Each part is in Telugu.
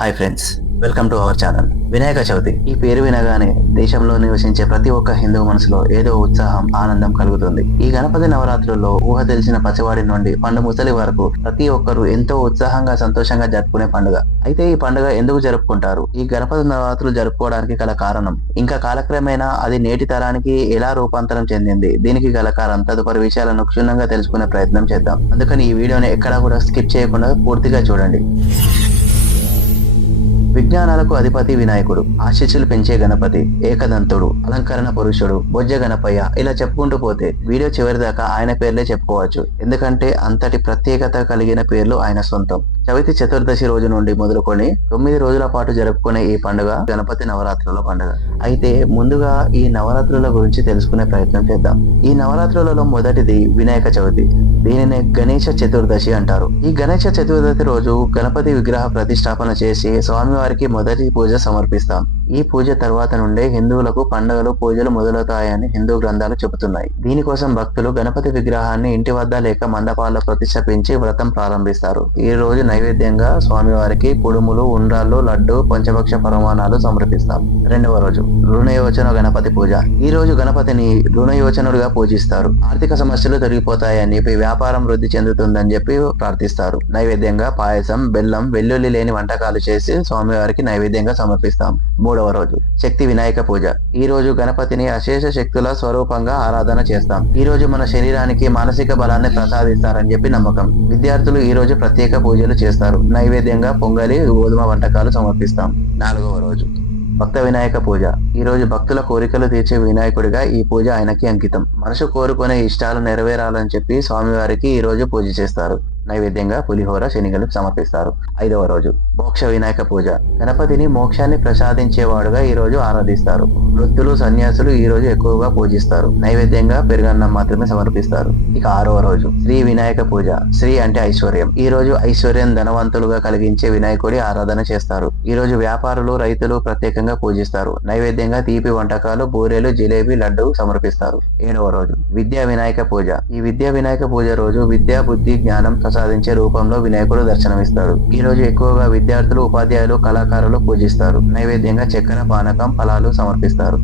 Hi friends welcome to our channel. Vinayaka Chavithi ఈ పేరు వినగానే దేశంలో నివసించే ప్రతి ఒక్క హిందూ మనసులో ఏదో ఉత్సాహం ఆనందం కలుగుతుంది. ఈ గణపతి నవరాత్రుల్లో ఊహ తెలిసిన పసివాడి నుండి పండు ముసలి వరకు ప్రతి ఒక్కరూ ఎంతో ఉత్సాహంగా సంతోషంగా జరుపుకునే పండుగ. అయితే ఈ పండుగ ఎందుకు జరుపుకుంటారు? ఈ గణపతి నవరాత్రులు జరుపుకోవడానికి గల కారణం? ఇంకా కాలక్రమేణా అది నేటి తరానికి ఎలా రూపాంతరం చెందింది? దీనికి గల కారణం? తదుపరి విషయాలను క్షుణ్ణంగా తెలుసుకునే ప్రయత్నం చేద్దాం. అందుకని ఈ వీడియోని ఎక్కడా కూడా స్కిప్ చేయకుండా పూర్తిగా చూడండి. విజ్ఞానాలకు అధిపతి వినాయకుడు ఆశీస్సులు పెంచే గణపతి ఏకదంతుడు అలంకరణ పురుషుడు బొజ్జ గణపయ్య ఇలా చెప్పుకుంటూ పోతే వీడియో చివరి దాకా ఆయన పేర్లే చెప్పుకోవచ్చు. ఎందుకంటే అంతటి ప్రత్యేకత కలిగిన పేర్లు ఆయన సొంతం. చవితి చతుర్దశి రోజు నుండి మొదలుకొని తొమ్మిది రోజుల పాటు జరుపుకునే ఈ పండుగ గణపతి నవరాత్రుల పండుగ. అయితే ముందుగా ఈ నవరాత్రుల గురించి తెలుసుకునే ప్రయత్నం చేద్దాం. ఈ నవరాత్రులలో మొదటిది వినాయక చవితి. దీనిని గణేష చతుర్దశి అంటారు. ఈ గణేష చతుర్దశి రోజు గణపతి విగ్రహ ప్రతిష్టాపన చేసి స్వామివారికి మొదటి పూజ సమర్పిస్తాం. ఈ పూజ తర్వాత నుండే హిందువులకు పండుగలు పూజలు మొదలవుతాయని హిందూ గ్రంథాలు చెబుతున్నాయి. దీనికోసం భక్తులు గణపతి విగ్రహాన్ని ఇంటి వద్ద లేక మండపాల్లో ప్రతిష్ఠాపించి వ్రతం ప్రారంభిస్తారు. ఈ రోజు నైవేద్యంగా స్వామివారికి కుడుములు ఉండ్రాళ్ళు లడ్డు పంచభక్ష పరమాణాలు సమర్పిస్తాం. రెండవ రోజు రుణయోచన గణపతి పూజ. ఈ రోజు గణపతిని రుణయోచనుడిగా పూజిస్తారు. ఆర్థిక సమస్యలు తొలగిపోతాయని చెప్పి వ్యాపారం వృద్ధి చెందుతుందని చెప్పి ప్రార్థిస్తారు. నైవేద్యంగా పాయసం బెల్లం వెల్లుల్లి లేని వంటకాలు చేసి స్వామివారికి నైవేద్యంగా సమర్పిస్తాం. మూడవ రోజు శక్తి వినాయక పూజ. ఈ రోజు గణపతిని అశేష శక్తుల స్వరూపంగా ఆరాధన చేస్తాం. ఈ రోజు మన శరీరానికి మానసిక బలాన్ని ప్రసాదిస్తారని చెప్పి నమ్మకం. విద్యార్థులు ఈ రోజు ప్రత్యేక పూజలు చేస్తారు. నైవేద్యంగా పొంగలి గోధుమ వంటకాలు సమర్పిస్తాం. నాలుగవ రోజు. భక్త వినాయక పూజ. ఈ రోజు భక్తుల కోరికలు తీర్చే వినాయకుడిగా ఈ పూజ ఆయనకి అంకితం. మనసు కోరుకునే ఇష్టాలు నెరవేరాలని చెప్పి స్వామివారికి ఈ రోజు పూజ చేస్తారు. నైవేద్యంగా పులిహోర శనిగలు సమర్పిస్తారు. ఐదవ రోజు మోక్ష వినాయక పూజ. గణపతిని మోక్షాన్ని ప్రసాదించేవాడుగా ఈ రోజు ఆరాధిస్తారు. వృద్ధులు సన్యాసులు ఈ రోజు ఎక్కువగా పూజిస్తారు. నైవేద్యంగా పెరుగన్నం మాత్రమే సమర్పిస్తారు. ఇక ఆరవ రోజు శ్రీ వినాయక పూజ. శ్రీ అంటే ఐశ్వర్యం. ఈ రోజు ఐశ్వర్యం ధనవంతులుగా కలిగించే వినాయకుడి ఆరాధన చేస్తారు. ఈ రోజు వ్యాపారులు రైతులు ప్రత్యేకంగా పూజిస్తారు. నైవేద్యంగా తీపి వంటకాలు బూరెలు జిలేబీ లడ్డు సమర్పిస్తారు. ఏడవ రోజు విద్యా వినాయక పూజ. ఈ విద్యా వినాయక పూజ రోజు విద్యా బుద్ధి జ్ఞానం ప్రసాదించే రూపంలో వినాయకుడు దర్శనమిస్తాడు. ఈ రోజు ఎక్కువగా విద్యార్థులు ఉపాధ్యాయులు కళాకారులు పూజిస్తారు. నైవేద్యంగా చక్కెర పానకం ఫలాలు సమర్పిస్తారు.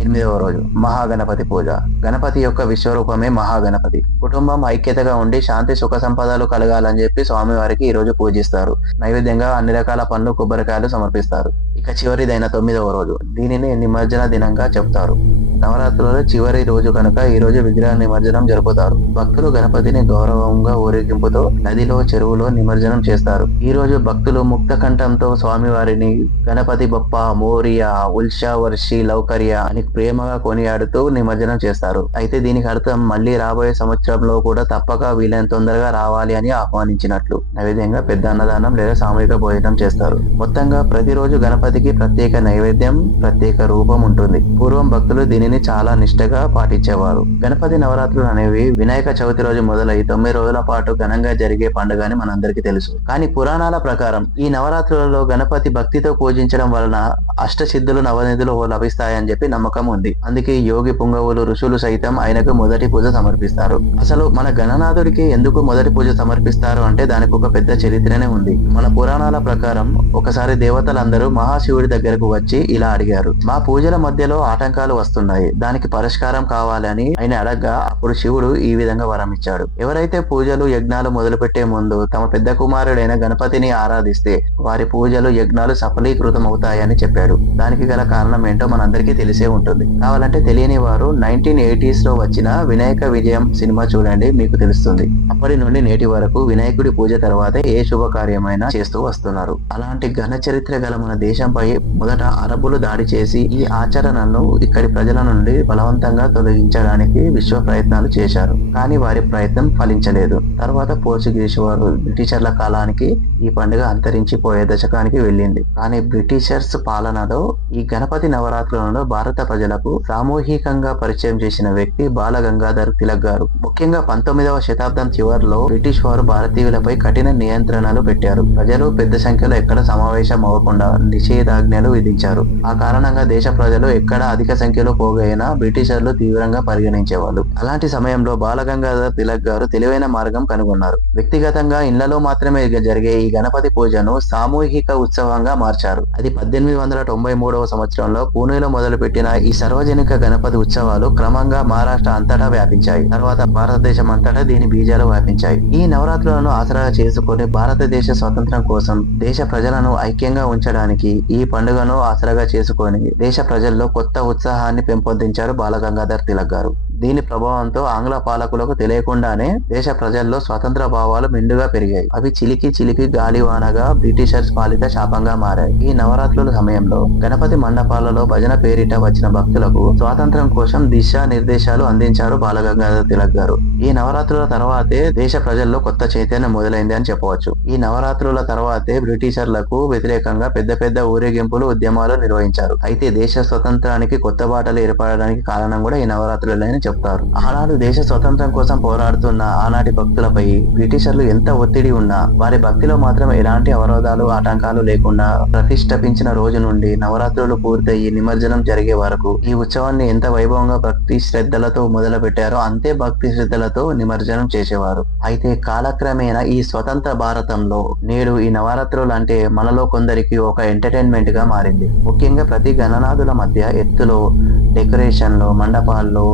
ఎనిమిదవ రోజు మహాగణపతి పూజ. గణపతి యొక్క విశ్వరూపమే మహాగణపతి. కుటుంబం ఐక్యతగా ఉండి శాంతి సుఖ సంపదలు కలగాలని చెప్పి స్వామివారికి ఈ రోజు పూజిస్తారు. నైవేద్యంగా అన్ని రకాల పండ్లు కొబ్బరికాయలు సమర్పిస్తారు. ఇక చివరిదైన తొమ్మిదవ రోజు దీనిని నిమజ్జన దినంగా చెప్తారు. నవరాత్రులలో చివరి రోజు కనుక ఈ రోజు విగ్రహ నిమజ్జనం జరుపుతారు. భక్తులు గణపతిని గౌరవంగా ఊరేగింపుతో నదిలో చెరువులో నిమజ్జనం చేస్తారు. ఈ రోజు భక్తులు ముక్త కంఠంతో స్వామివారిని గణపతి బొప్ప మోరియా ఉల్షా వర్షి లౌకర్య అని ప్రేమగా కొనియాడుతూ నిమజ్జనం చేస్తారు. అయితే దీనికి అర్థం మళ్ళీ రాబోయే సంవత్సరంలో కూడా తప్పక వీలైన తొందరగా రావాలి అని ఆహ్వానించినట్లు నైవేద్యంగా పెద్ద అన్నదానం లేదా సామూహిక భోజనం చేస్తారు. మొత్తంగా ప్రతిరోజు గణపతికి ప్రత్యేక నైవేద్యం ప్రత్యేక రూపం ఉంటుంది. పూర్వం భక్తులు దీని దీనిని చాలా నిష్ఠగా పాటించేవారు. గణపతి నవరాత్రులు అనేవి వినాయక చవితి రోజు మొదలై తొమ్మిది రోజుల పాటు ఘనంగా జరిగే పండుగ అని మనందరికీ తెలుసు. కానీ పురాణాల ప్రకారం ఈ నవరాత్రులలో గణపతి భక్తితో పూజించడం వలన అష్టసిద్ధులు నవనిధులు లభిస్తాయని చెప్పి నమ్మకం ఉంది. అందుకే యోగి పుంగవులు ఋషులు సైతం ఆయనకు మొదటి పూజ సమర్పిస్తారు. అసలు మన గణనాథుడికి ఎందుకు మొదటి పూజ సమర్పిస్తారు అంటే దానికి ఒక పెద్ద చరిత్రనే ఉంది. మన పురాణాల ప్రకారం ఒకసారి దేవతలందరూ మహాశివుడి దగ్గరకు వచ్చి ఇలా అడిగారు మా పూజల మధ్యలో ఆటంకాలు వస్తున్నాయి. దానికి పరిష్కారం కావాలని ఆయన అడగ్గా అప్పుడు శివుడు ఈ విధంగా వరం ఇచ్చాడు. ఎవరైతే పూజలు యజ్ఞాలు మొదలుపెట్టే ముందు తమ పెద్ద కుమారుడైన గణపతిని ఆరాధిస్తే వారి పూజలు యజ్ఞాలు సఫలీకృతం అవుతాయని చెప్పాడు. దానికి గల కారణం ఏంటో మనందరికీ తెలిసే ఉంటుంది. కావాలంటే తెలియని వారు నైన్టీన్ ఎయిటీస్లో వచ్చిన వినాయక విజయం సినిమా చూడండి మీకు తెలుస్తుంది. అప్పటి నుండి నేటి వరకు వినాయకుడి పూజ తర్వాత ఏ శుభకార్యమైనా చేస్తూ వస్తున్నారు. అలాంటి ఘన చరిత్ర గల మన దేశంపై మొదట అరబులు దాడి చేసి ఈ ఆచరణను ఇక్కడి ప్రజల నుండి బలవంతంగా తొలగించడానికి విశ్వ ప్రయత్నాలు చేశారు. కానీ వారి ప్రయత్నం ఫలించలేదు. తర్వాత పోర్చుగీస్ వారు బ్రిటిషర్ల కాలానికి ఈ పండుగ అంతరించిపోయే దశకానికి వెళ్ళింది. కానీ బ్రిటిషర్స్ పాలనలో ఈ గణపతి నవరాత్రులను భారత ప్రజలకు సామూహికంగా పరిచయం చేసిన వ్యక్తి బాల గంగాధర్ తిలక్ గారు. ముఖ్యంగా పంతొమ్మిదవ శతాబ్దం చివరిలో బ్రిటిష్ వారు భారతీయులపై కఠిన నియంత్రణలు పెట్టారు. ప్రజలు పెద్ద సంఖ్యలో ఎక్కడ సమావేశం అవ్వకుండా నిషేధాజ్ఞలు విధించారు. ఆ కారణంగా దేశ ప్రజలు ఎక్కడ అధిక సంఖ్యలో పోగ పోగైనా బ్రిటిషర్లు తీవ్రంగా పరిగణించేవాళ్ళు. అలాంటి సమయంలో బాలగంగాధర్ తిలక్ గారు తెలివైన మార్గం కనుగొన్నారు. వ్యక్తిగతంగా ఇళ్ళలో మాత్రమే జరిగే ఈ గణపతి పూజను సామూహిక ఉత్సవంగా మార్చారు. అది పద్దెనిమిది వందల తొంభై మూడవ సంవత్సరంలో పూణేలో మొదలుపెట్టిన ఈ సార్వజనిక గణపతి ఉత్సవాలు క్రమంగా మహారాష్ట్ర అంతటా వ్యాపించాయి. తర్వాత భారతదేశం అంతటా దీని బీజాలు వ్యాపించాయి. ఈ నవరాత్రులను ఆసరాగా చేసుకుని భారతదేశ స్వాతంత్రం కోసం దేశ ప్రజలను ఐక్యంగా ఉంచడానికి ఈ పండుగను ఆసరాగా చేసుకొని దేశ ప్రజల్లో కొత్త ఉత్సాహాన్ని రూపొందించారు బాలగంగాధర్ తిలక్ గారు. దీని ప్రభావంతో ఆంగ్ల పాలకులకు తెలియకుండానే దేశ ప్రజల్లో స్వతంత్ర భావాలు మెండుగా పెరిగాయి. అవి చిలికి చిలికి గాలివానగా బ్రిటిషర్స్ పాలిత శాపంగా మారాయి. ఈ నవరాత్రుల సమయంలో గణపతి మండపాలలో భజన పేరిట వచ్చిన భక్తులకు స్వాతంత్రం కోసం దిశ నిర్దేశాలు అందించారు బాలగంగాధర్ తిలక్ గారు. ఈ నవరాత్రుల తర్వాతే దేశ ప్రజల్లో కొత్త చైతన్యం మొదలైంది అని చెప్పవచ్చు. ఈ నవరాత్రుల తర్వాతే బ్రిటిషర్లకు వ్యతిరేకంగా పెద్ద పెద్ద ఊరేగింపులు ఉద్యమాలు నిర్వహించారు. అయితే దేశ స్వతంత్రానికి కొత్త బాటలు ఏర్పడడానికి కారణం కూడా ఈ నవరాత్రులని చెప్తారు. ఆనాడు దేశ స్వతంత్రం కోసం పోరాడుతున్న ఆనాటి భక్తులపై బ్రిటిషర్లు ఎంత ఒత్తిడి ఉన్నా వారి భక్తిలో మాత్రం ఎలాంటి అవరోధాలు ఆటంకాలు లేకుండా ప్రతిష్టపించిన రోజు నుండి నవరాత్రులు పూర్తయి నిమజ్జనం జరిగే వరకు ఈ ఉత్సవాన్ని ఎంత వైభవంగా భక్తి శ్రద్ధలతో మొదలు పెట్టారో అంతే భక్తి శ్రద్ధలతో నిమజ్జనం చేసేవారు. అయితే కాలక్రమేణా ఈ స్వతంత్ర భారతంలో నేడు ఈ నవరాత్రులు అంటే మనలో కొందరికి ఒక ఎంటర్టైన్మెంట్గా మారింది. ముఖ్యంగా ప్రతి గణనాథుల మధ్య ఎత్తులో డెకరేషన్లో మండపాల్లో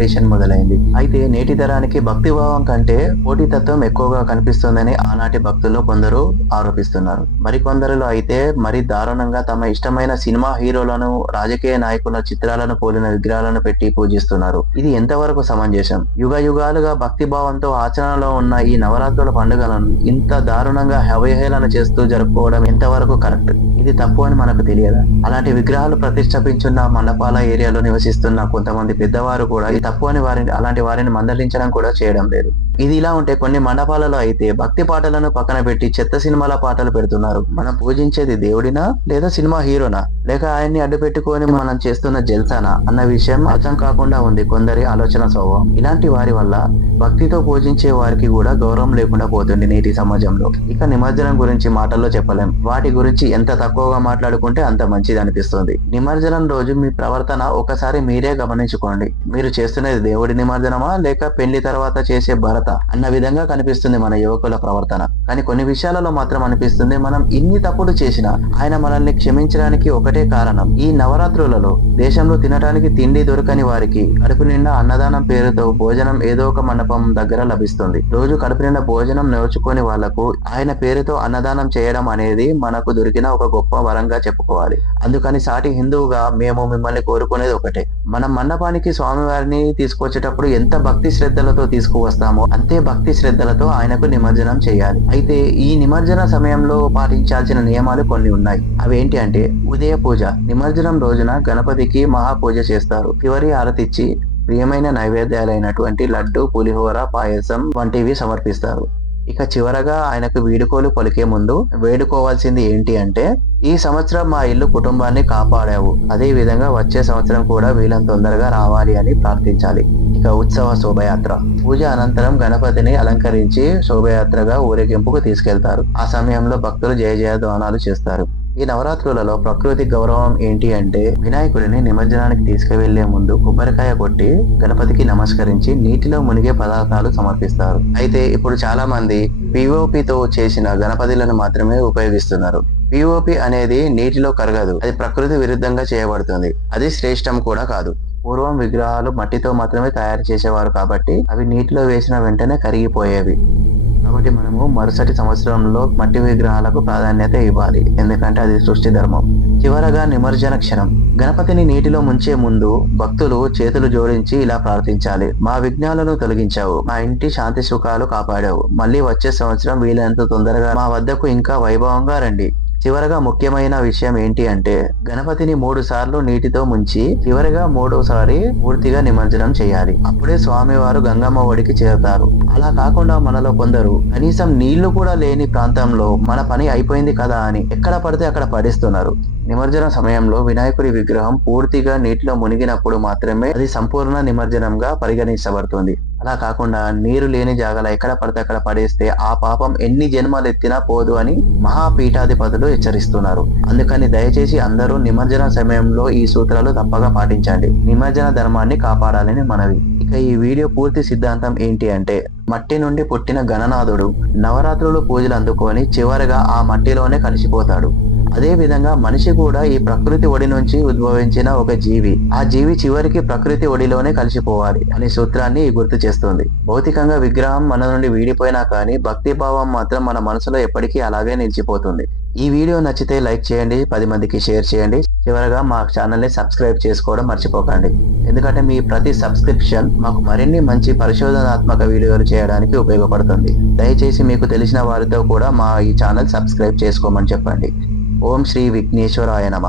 కాంపిటీషన్ మొదలైంది. అయితే నేటి తరానికి భక్తి భావం కంటే పోటీతత్వం ఎక్కువగా కనిపిస్తుందని ఆనాటి భక్తులు కొందరు ఆరోపిస్తున్నారు. మరికొందరిలో అయితే మరి దారుణంగా తమ ఇష్టమైన సినిమా హీరోలను రాజకీయ నాయకుల చిత్రాలను పోలిన విగ్రహాలను పెట్టి పూజిస్తున్నారు. ఇది ఎంతవరకు సమంజసం? యుగ యుగాలుగా భక్తి భావంతో ఆచరణలో ఉన్న ఈ నవరాత్రుల పండుగలను ఇంత దారుణంగా అవహేళన చేస్తూ జరుపుకోవడం ఎంతవరకు కరెక్ట్? ఇది తప్పు అని మనకు తెలియదా? అలాంటి విగ్రహాలు ప్రతిష్టపించున్న మండపాల ఏరియాలో నివసిస్తున్న కొంతమంది పెద్దవారు కూడా తప్పు అని వారిని అలాంటి వారిని మందలించడం కూడా చేయడం లేదు. ఇది ఇలా ఉంటే కొన్ని మండపాలలో అయితే భక్తి పాటలను పక్కన పెట్టి చెత్త సినిమాల పాటలు పెడుతున్నారు. మనం పూజించేది దేవుడినా లేదా సినిమా హీరోనా? లేక ఆయన్ని అడ్డు పెట్టుకొని మనం చేస్తున్న జల్సానా అన్న విషయం అర్థం కాకుండా ఉంది కొందరి ఆలోచన స్వభావం. ఇలాంటి వారి వల్ల భక్తితో పూజించే వారికి కూడా గౌరవం లేకుండా పోతుంది నేటి సమాజంలో. ఇక నిమజ్జనం గురించి మాటల్లో చెప్పలేం. వాటి గురించి ఎంత తక్కువగా మాట్లాడుకుంటే అంత మంచిది అనిపిస్తుంది. నిమజ్జనం రోజు మీ ప్రవర్తన ఒకసారి మీరే గమనించుకోండి. మీరు చేస్తున్నది దేవుడి నిమజ్జనమా లేక పెళ్ళి తర్వాత చేసే భరత అన్న విధంగా కనిపిస్తుంది మన యువకుల ప్రవర్తన. కానీ కొన్ని విషయాలలో మాత్రం అనిపిస్తుంది. మనం ఇన్ని తప్పులు చేసినా ఆయన మనల్ని క్షమించడానికి ఒకటే కారణం ఈ నవరాత్రులలో దేశంలో తినడానికి తిండి దొరకని వారికి కడుపు నిండా అన్నదానం పేరుతో భోజనం ఏదో ఒక మండపం దగ్గర లభిస్తుంది. రోజు కడుపు నిండా భోజనం నేర్చుకుని వాళ్ళకు ఆయన పేరుతో అన్నదానం చేయడం అనేది మనకు దొరికిన ఒక గొప్ప వరంగా చెప్పుకోవాలి. అందుకని సాటి హిందువుగా మేము మిమ్మల్ని కోరుకునేది ఒకటే. మనం మండపానికి స్వామివారిని తీసుకొచ్చేటప్పుడు ఎంత భక్తి శ్రద్ధలతో తీసుకువస్తామో అంతే భక్తి శ్రద్ధలతో ఆయనకు నిమజ్జనం చేయాలి. అయితే ఈ నిమజ్జన సమయంలో పాటించాల్సిన నియమాలు కొన్ని ఉన్నాయి. అవేంటి అంటే ఉదయ పూజ. నిమజ్జనం రోజున గణపతికి మహాపూజ చేస్తారు. చివరి ఆరతిచ్చి ప్రియమైన నైవేద్యాలైనటువంటి లడ్డు పులిహోర పాయసం వంటివి సమర్పిస్తారు. ఇక చివరగా ఆయనకు వీడుకోలు పలికే ముందు వేడుకోవాల్సింది ఏంటి అంటే ఈ సంవత్సరం మా ఇల్లు కుటుంబాన్ని కాపాడావు. అదే విధంగా వచ్చే సంవత్సరం కూడా వీళ్ళని తొందరగా రావాలి అని ప్రార్థించాలి. ఇక ఉత్సవ శోభయాత్ర. పూజ అనంతరం గణపతిని అలంకరించి శోభయాత్రగా ఊరేగింపుకు తీసుకెళ్తారు. ఆ సమయంలో భక్తులు జయ జయధ్వానాలు చేస్తారు. ఈ నవరాత్రులలో ప్రకృతి గౌరవం ఏంటి అంటే వినాయకుడిని నిమజ్జనానికి తీసుకువెళ్ళే ముందు కొబ్బరికాయ కొట్టి గణపతికి నమస్కరించి నీటిలో మునిగే పదార్థాలు సమర్పిస్తారు. అయితే ఇప్పుడు చాలా మంది పిఓపితో చేసిన గణపతులను మాత్రమే ఉపయోగిస్తున్నారు. పిఓపి అనేది నీటిలో కరగదు. అది ప్రకృతి విరుద్ధంగా చేయబడుతుంది. అది శ్రేష్టం కూడా కాదు. పూర్వం విగ్రహాలు మట్టితో మాత్రమే తయారు చేసేవారు కాబట్టి అవి నీటిలో వేసిన వెంటనే కరిగిపోయేవి. కాబట్టి మనము మరుసటి సంవత్సరంలో మట్టి విగ్రహాలకు ప్రాధాన్యత ఇవ్వాలి. ఎందుకంటే అది సృష్టి ధర్మం. చివరగా నిమజ్జన క్షణం. గణపతిని నీటిలో ముంచే ముందు భక్తులు చేతులు జోడించి ఇలా ప్రార్థించాలి. మా విఘ్నాలను తొలగించావు. మా ఇంటి శాంతి సుఖాలు కాపాడావు. మళ్ళీ వచ్చే సంవత్సరం వీలైనంత తొందరగా మా వద్దకు ఇంకా వైభవంగా రండి. చివరగా ముఖ్యమైన విషయం ఏంటి అంటే గణపతిని మూడు సార్లు నీటితో ముంచి చివరిగా మూడోసారి పూర్తిగా నిమజ్జనం చేయాలి. అప్పుడే స్వామివారు గంగమ్మ ఒడికి చేరతారు. అలా కాకుండా మనలో కొందరు కనీసం నీళ్ళు కూడా లేని ప్రాంతంలో మన పని అయిపోయింది కదా అని ఎక్కడ పడితే అక్కడ పడిస్తున్నారు. నిమజ్జన సమయంలో వినాయకుడి విగ్రహం పూర్తిగా నీటిలో మునిగినప్పుడు మాత్రమే అది సంపూర్ణ నిమజ్జనంగా పరిగణించబడుతుంది. అలా కాకుండా నీరు లేని జాగాల ఎక్కడ పడితే అక్కడ పడేస్తే ఆ పాపం ఎన్ని జన్మలు ఎత్తినా పోదు అని మహాపీఠాధిపతులు హెచ్చరిస్తున్నారు. అందుకని దయచేసి అందరూ నిమజ్జన సమయంలో ఈ సూత్రాలు తప్పగా పాటించండి. నిమజ్జన ధర్మాన్ని కాపాడాలని మనవి. ఇక ఈ వీడియో పూర్తి సిద్ధాంతం ఏంటి అంటే మట్టి నుండి పుట్టిన గణనాథుడు నవరాత్రులు పూజలు అందుకొని చివరగా ఆ మట్టిలోనే కలిసిపోతాడు. అదే విధంగా మనిషి కూడా ఈ ప్రకృతి ఒడి నుంచి ఉద్భవించిన ఒక జీవి ఆ జీవి చివరికి ప్రకృతి ఒడిలోనే కలిసిపోవాలి అనే సూత్రాన్ని గుర్తు చేస్తుంది. భౌతికంగా విగ్రహం మన నుండి వీడిపోయినా కానీ భక్తి భావం మాత్రం మన మనసులో ఎప్పటికీ అలాగే నిలిచిపోతుంది. ఈ వీడియో నచ్చితే లైక్ చేయండి పది మందికి షేర్ చేయండి. చివరగా మా ఛానల్ని సబ్స్క్రైబ్ చేసుకోవడం మర్చిపోకండి. ఎందుకంటే మీ ప్రతి సబ్స్క్రిప్షన్ మాకు మరిన్ని మంచి పరిశోధనాత్మక వీడియోలు చేయడానికి ఉపయోగపడుతుంది. దయచేసి మీకు తెలిసిన వారితో కూడా మా ఈ ఛానల్ సబ్స్క్రైబ్ చేసుకోమని చెప్పండి. ఓం శ్రీ విఘ్నేశ్వరాయ నమ.